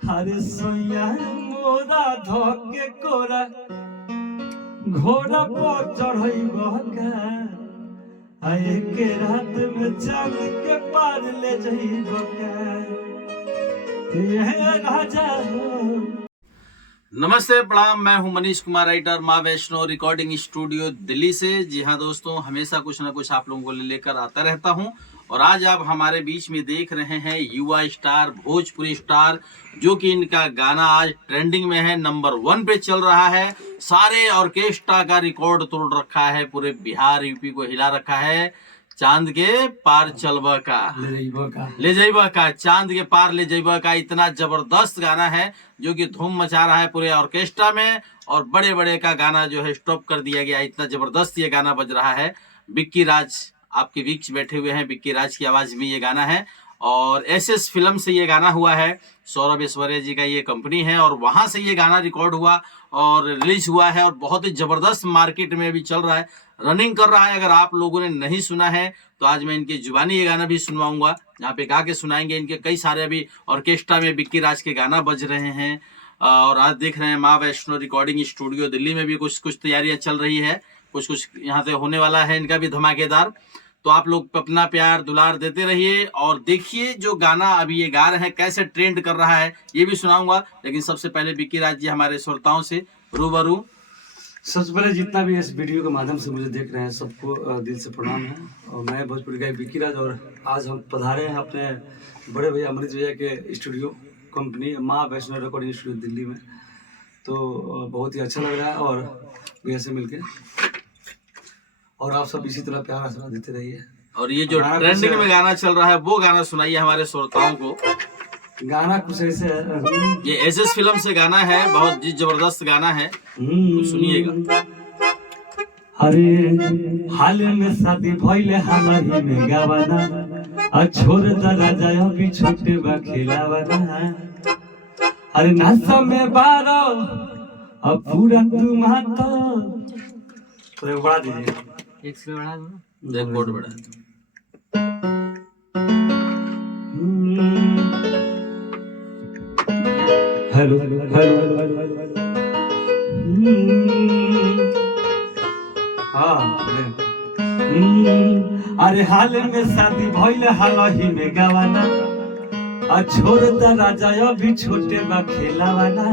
हरे सोया मोरा धोके कोरा घोड़ा पर चढ़ैबह का आए के रात में चांद के पार ले जइबह का ये राजा हो। नमस्ते प्रणाम, मैं हूं मनीष कुमार, राइटर, माँ वैष्णो रिकॉर्डिंग स्टूडियो दिल्ली से। जी हाँ दोस्तों, हमेशा कुछ ना कुछ आप लोगों को लेकर आता रहता हूं और आज आप हमारे बीच में देख रहे हैं युवा स्टार, भोजपुरी स्टार, जो कि इनका गाना आज ट्रेंडिंग में है, नंबर 1 पे चल रहा है। सारे ऑर्केस्ट्रा का रिकॉर्ड तोड़ रखा है, पूरे बिहार यूपी को हिला रखा है। चांद के पार चलबा का ले जइबा का चांद के पार ले जइबा का, इतना जबरदस्त गाना है जो कि धूम मचा रहा है पूरे ऑर्केस्ट्रा में। और बड़े बड़े का गाना जो है स्टॉप कर दिया गया, इतना जबरदस्त ये गाना बज रहा है। बिक्की राज आपके बीच बैठे हुए हैं, बिक्की राज की आवाज में ये गाना है और एसएस फिल्म से ये गाना हुआ है। सौरभ ऐश्वर्या जी का ये कंपनी है और वहां से ये गाना रिकॉर्ड हुआ और रिलीज हुआ है और बहुत ही जबरदस्त मार्केट में अभी चल रहा है, रनिंग कर रहा है। अगर आप लोगों ने नहीं सुना है तो आज मैं इनकी जुबानी ये गाना भी सुनवाऊंगा, यहाँ पे गा के सुनाएंगे। इनके कई सारे अभी ऑर्केस्ट्रा में बिक्की राज के गाना बज रहे हैं और आज देख रहे हैं माँ वैष्णो रिकॉर्डिंग स्टूडियो दिल्ली में भी कुछ कुछ तैयारियां चल रही है, कुछ कुछ यहाँ से होने वाला है इनका भी धमाकेदार। तो आप लोग अपना प्यार दुलार देते रहिए और देखिए जो गाना अभी ये गा रहे हैं कैसे ट्रेंड कर रहा है, ये भी सुनाऊंगा। लेकिन सबसे पहले बिक्की राज जी हमारे श्रोताओं से रूबरू। सबसे पहले जितना भी इस वीडियो के माध्यम से मुझे देख रहे हैं सबको दिल से प्रणाम है और मैं भोजपुरी गायक बिक्की राज और आज हम पधारे हैं अपने बड़े भैया अमृत भैया के स्टूडियो कंपनी माँ वैष्णो रिकॉर्डिंग स्टूडियो दिल्ली में। तो बहुत ही अच्छा लग रहा है और भैया से मिलके, और आप सब इसी तरह प्यार आशीर्वाद देते रहिए। और ये जो ट्रेंडिंग में गाना चल रहा है वो गाना सुनाइए हमारे श्रोताओं को। गाना कुछ ऐसे है, ये एसएस फिल्म से गाना है, बहुत जबरदस्त गाना है, तो सुनिएगा। अरे हाल में शादी भइले हालही में गावाना आ छोड़ दरा जाय अभी छोटे बा खेलावाना। अरे नासा में बारो अब पूरा तुम हाथ तो एक बढ़ा दीजिए, एक से बढ़ा दो, एक बोर्ड बढ़ा। हेलो हेलो अरे हाल में शादी भइले हालही में गावाना आ छोड़ दरा जाय अभी छोटे बा खेलावाना।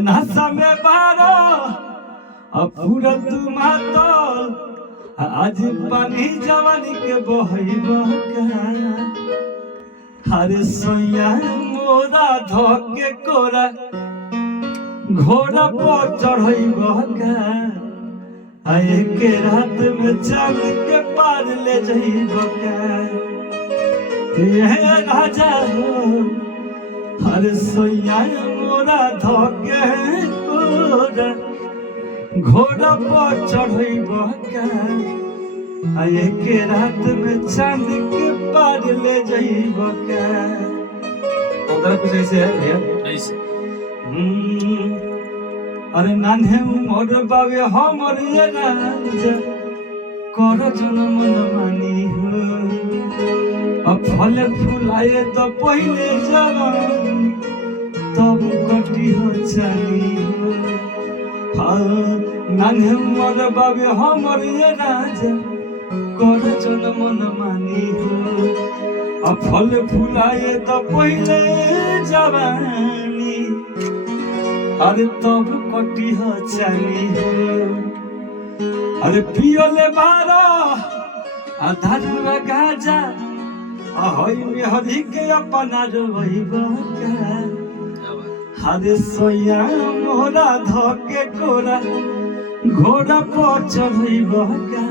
नासा में बारो अब पूरा तुम आज पानी जवानी के बहइबा का। हरे सोया मोरा धोके कोरा घोड़ा पर चढ़इबा का आए के रात में चांद के पार ले जइबा का ये राजा हो। हरे सोया मोरा धोके कोरा घोड़ा पर चढ़इबा का आए के रात में चांद के पार ले जइबा का। तो कुछ ऐसे है भैया, ऐसे अरे नान्हे उमर बाबे हमर ये राजा कर जनम न मानी हो। अब फल फुलाए तो पहले जवानी तब कटी हो चली हो। नान्हे उमर बाबे हमर ये राजा कर जनम न मानी हो। अब फल फुलाए तो पहले जवानी अरे तब कटी हो चली हो। अरे पियोले बारो आधारुआ गाजा अहई में हरी के अपना रोइबा का। हरे सोया मोरा धोके कोरा घोड़ा पर चढ़इबा का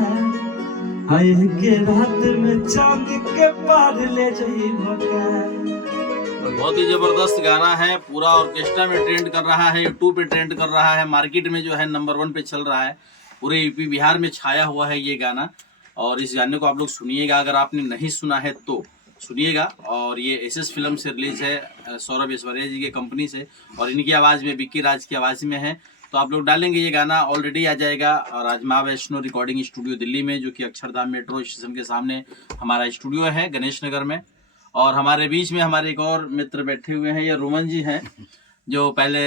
आए के रात में चांद के पार ले जइबा का। बहुत ही जबरदस्त गाना है, पूरा ऑर्केस्ट्रा में ट्रेंड कर रहा है, यूट्यूब पे ट्रेंड कर रहा है, मार्केट में जो है नंबर 1 पे चल रहा है, पूरे यूपी बिहार में छाया हुआ है ये गाना। और इस गाने को आप लोग सुनिएगा, अगर आपने नहीं सुना है तो सुनिएगा। और ये एसएस फिल्म से रिलीज है, सौरभ ऐश्वर्या जी के कंपनी से, और इनकी आवाज़ में, बिक्की राज की आवाज़ में है। तो आप लोग डालेंगे ये गाना, ऑलरेडी आ जाएगा। और आज माँ वैष्णो रिकॉर्डिंग स्टूडियो दिल्ली में, जो कि अक्षरधाम मेट्रो स्टेशन के सामने हमारा स्टूडियो है गणेश नगर में। और हमारे बीच में हमारे एक और मित्र बैठे हुए हैं, ये रुमन जी हैं, जो पहले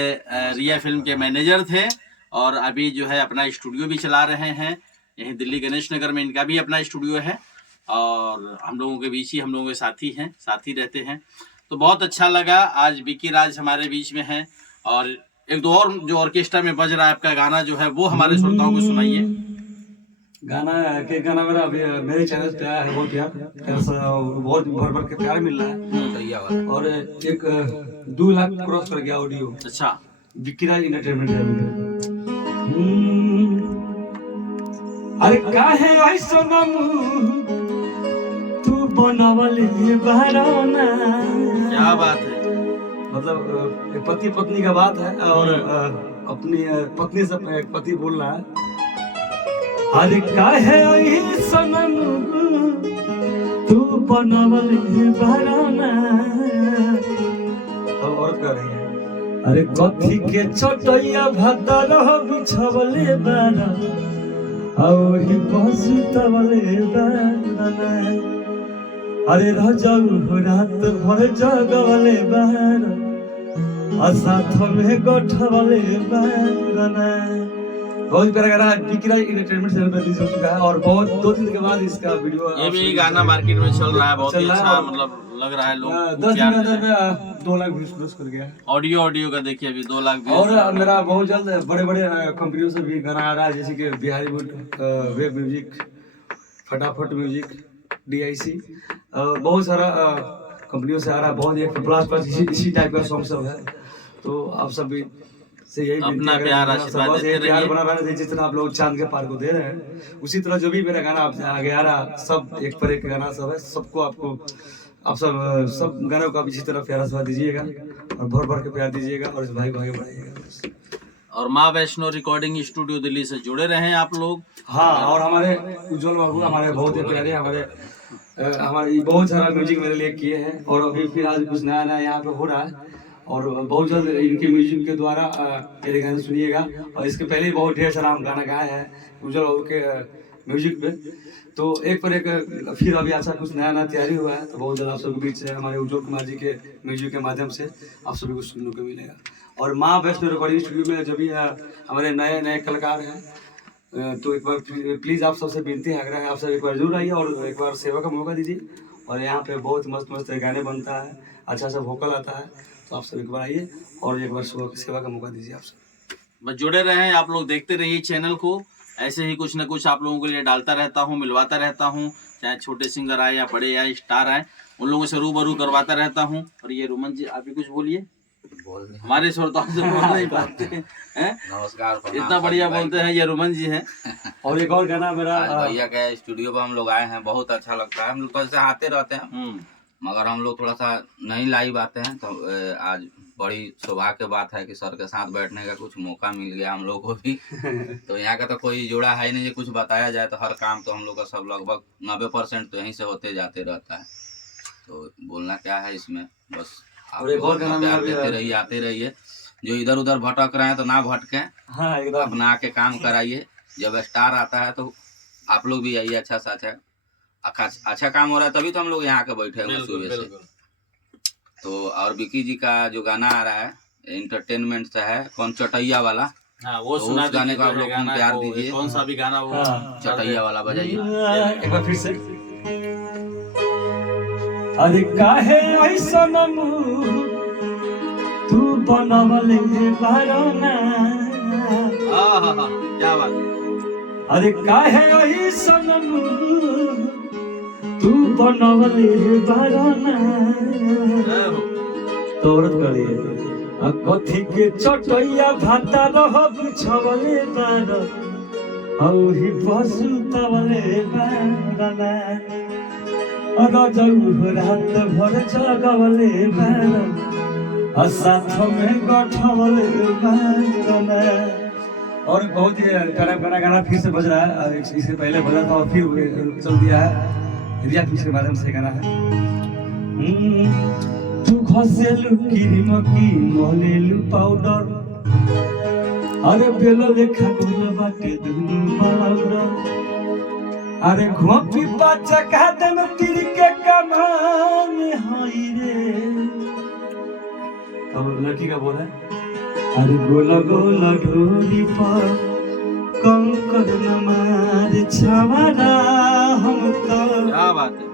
रिया फिल्म के मैनेजर थे और अभी जो है अपना स्टूडियो भी चला रहे हैं। यहीं दिल्ली गणेश नगर में इनका भी अपना स्टूडियो है और हम लोगों के बीच ही हम लोगों के साथी रहते हैं। तो बहुत अच्छा लगा, आज विकी राज हमारे बीच में है। और एक दो और जो ऑर्केस्ट्रा में बज रहा है आपका गाना जो है वो हमारे श्रोताओं को सुनाइए। गाना मेरा अभी मेरे चैनल पे आया है, बहुत बहुत भर भर के प्यार मिल रहा है और एक 2 लाख क्रॉस कर गया ऑडियो। अच्छा, विकी राज एंटरटेनमेंट है। अरे काहे ऐसा तू बनावले बहराना। क्या बात है, मतलब पति पत्नी का बात है और अपनी पत्नी से पति बोल रहा है, अरे काहे ऐसा तू बनावले बहराना। अब औरत कर रही है, अरे कथी के चटैया भतर बिछवले बारा औही पहुँचतवले बारा। अरे रजऊ रात भर जगवले बारा और साथ में गठवले बारा। बहुत प्यारा गाना विकी राज एंटरटेनमेंट चैनल पे रिलीज हो चुका है और बहुत 2 दिन के बाद इसका वीडियो ये भी गाना मार्केट में चल रहा है, बहुत ही अच्छा मतलब लग रहा है। लोग 10 दिन के अंदर में 2 लाख व्यूज क्रॉस कर गया है। ऑडियो का देखिए अभी 2 लाख व्यूज। और मेरा बहुत जल्द बड़े बड़े कंपनियों से भी गाना आ रहा है, जैसे कि बिहारी वुड, वेब म्यूजिक, फटाफट म्यूजिक, DIC, बहुत सारा कंपनियों से आ रहा है। बहुत एक प्लस इसी टाइप का सॉन्ग सब है। तो आप सब भी से यही अपना प्यार आशीर्वाद देते रहिए। बना रहे, जितना आप लोग चांद के पार को दे रहे हैं, उसी तरह जो भी मेरा गाना आपसे आगे आ रहा, सब एक पर एक गाना सब है, सबको आप सब गानों को आप इसी तरह प्यार आशीर्वाद दीजिएगा और भर भर के प्यार दीजिएगा और इस भाई को आगे बढ़ाइएगा। और माँ वैष्णो रिकॉर्डिंग स्टूडियो दिल्ली से जुड़े रहे आप लोग। हाँ, और हमारे उज्जवल बाबू हमारे बहुत ही प्यारे, हमारे बहुत सारा म्यूजिक मेरे लिए किए हैं और अभी फिलहाल कुछ नया नया यहाँ पे हो रहा है और बहुत जल्द इनके म्यूजिक के द्वारा मेरे गाने सुनिएगा। और इसके पहले ही बहुत ढेर सारा हम गाना गाए हैं उज्जवल बाबू के म्यूजिक पे। तो एक पर एक फिर अभी ऐसा कुछ नया नया तैयारी हुआ है, तो बहुत जल्द आप सबके बीच से हमारे उज्जवल कुमार जी के म्यूजिक के माध्यम से आप सभी को सुनने को मिलेगा। और माँ वैष्णो रिकॉर्डिंग स्टूडियो में जो भी हमारे नए नए कलाकार हैं, तो एक बार प्लीज़ आप सबसे विनती है, आग्रह है, आप सब एक बार जरूर आइए और एक बार सेवा का मौका दीजिए। और यहाँ पे बहुत मस्त मस्त गाने बनता है, अच्छा सा वोकल आता है, तो आप सब एक बार आइए और एक बार सेवा का मौका दीजिए। आप सब बस जुड़े रहें, आप लोग देखते रहिए चैनल को। ऐसे ही कुछ न कुछ आप लोगों के लिए डालता रहता हूँ, मिलवाता रहता हूँ, चाहे छोटे सिंगर आए या बड़े आए, स्टार आए, उन लोगों से रूबरू करवाता रहता हूँ। और ये रुमन जी, आप भी कुछ बोलिए। हमारे श्रोताओं से बोल नहीं पाते हैं। नमस्कार, इतना बढ़िया बोलते हैं, ये रुमन जी हैं। और एक और गाना मेरा भैया के स्टूडियो पर हम लोग आए हैं, बहुत अच्छा लगता है। हम लोग तो ऐसे आते रहते हैं, मगर हम लोग थोड़ा सा नहीं लाइव आते हैं, तो आज बड़ी सौभाग्य की बात है कि सर के साथ बैठने का कुछ मौका मिल गया हम लोग को भी। तो यहाँ का तो कोई जोड़ा है नहीं, कुछ बताया जाए तो हर काम तो हम लोग का सब लगभग 90% तो यहीं से होते जाते रहता है। तो बोलना क्या है इसमें, बस आप प्यार देते रहिए, आते रहिए। जो इधर उधर भटक रहे हैं तो ना भटके, हाँ, एकदम अपना आके काम कराइए। जब स्टार आता है तो आप लोग भी आइए, अच्छा काम हो रहा है तभी तो हम लोग यहाँ के बैठे हैं सुबह से। तो और विकी जी का जो गाना आ रहा है एंटरटेनमेंट से है, कौन चटैया वाला, वो तो उस गाने को आप लोग प्यार दीजिए। कौन सा भी गाना वो चटैया वाला बजाइए एक बार फिर से। अरे काहे ऐसा तू बनवले बहराना। क्या बात। अरे काहे ऐसा तू बनवले बहराना। तो औरत करिए, कथी के चटैया भाता रहब छवले बार औही पशु तवले बारना। रजऊ रात भर जगवले बार साथ में गठवले बारना। और बहुत ही प्यारा गाना फिर से बज रहा है, इससे पहले बजा था और फिर चल दिया है, रिया फिल्म के माध्यम से गाना है। तू घसेलु क्रीम की मोलेलु पाउडर, अरे बेलो लेखा गुल बाटे दुनु पाउडर। अरे घोपी पाचा कादम तीर के कमान होई रे। अब लड़की का बोल है, अरे गोला गोला ढोली पर कंकर नमार छवारा हम तो क्या बात है।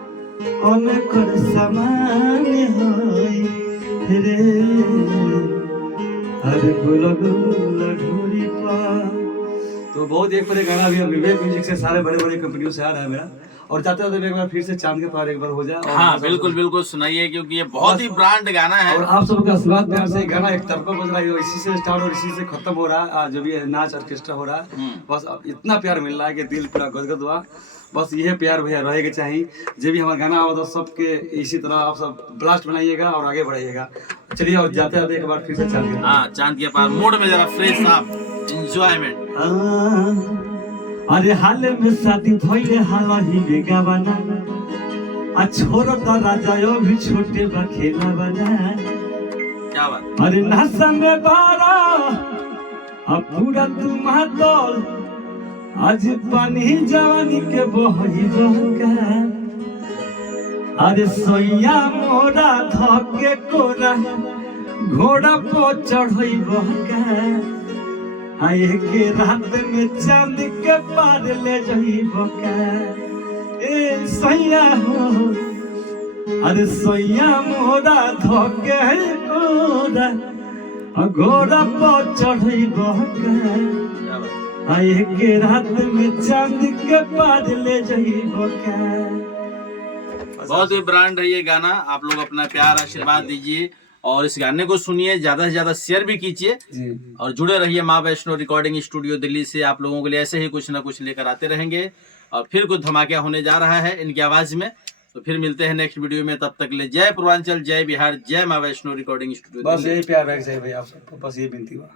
अनकर समान होई रे। अरे गोला गोला ढोली पर। तो बहुत एक पर एक गाना भी विवेक म्यूजिक से सारे बड़े बड़े कंपनियों से आ रहा है मेरा, और चाहते हो तो एक बार फिर से चांद के पार एक बार हो जाए। और हाँ बिल्कुल बिल्कुल सुनाइए, क्योंकि ये बहुत ही ब्रांड गाना है। और आप सबका आशीर्वाद प्यार से गाना एक तरफा बज रहा है, इसी से स्टार्ट और इसी से खत्म हो रहा है। जो भी नाच ऑर्केस्ट्रा हो रहा है, बस अब इतना प्यार मिल रहा है कि दिल पूरा गदगद हुआ। बस यह प्यार भैया रहेगा चाहिए। जो भी हमारा गाना होगा सबके इसी तरह आप सब ब्लास्ट बनाइएगा और आगे बढ़ाइएगा। चलिए और जाते जाते एक बार फिर से चांद के हाँ चांद के पार मूड में जरा फ्रेश आप एंजॉयमेंट। अरे हाल में शादी भइले हाल ही में गावाना, आ छोरो तो राजा यो भी छोटे बा खेला बना। क्या बात। अरे नशा में बारा अब पूरा तुम हाथल, आज पानी जवानी के बही बहका। अरे सोया मोरा धके कोरा घोड़ा पर चढ़ई बहका। आए के रात में चांद के पार ले जइबो का। ए सैया हो, अरे सैया मोरा धके कोरा घोड़ा पर चढ़इबो का। आए के रात में चांद के पार ले जइबो का। बहुत ही ब्रांड है ये गाना। आप लोग अपना प्यार आशीर्वाद दीजिए और इस गाने को सुनिए, ज्यादा से ज्यादा शेयर भी कीजिए और जुड़े रहिए माँ वैष्णो रिकॉर्डिंग स्टूडियो दिल्ली से। आप लोगों के लिए ऐसे ही कुछ ना कुछ लेकर आते रहेंगे और फिर कुछ धमाका होने जा रहा है इनकी आवाज में। तो फिर मिलते हैं नेक्स्ट वीडियो में, तब तक के लिए जय पूर्वांचल, जय बिहार, जय माँ वैष्णो रिकॉर्डिंग स्टूडियो। बस यही प्यार रख चाहिए भाई आप सबको, बस ये विनती हुआ।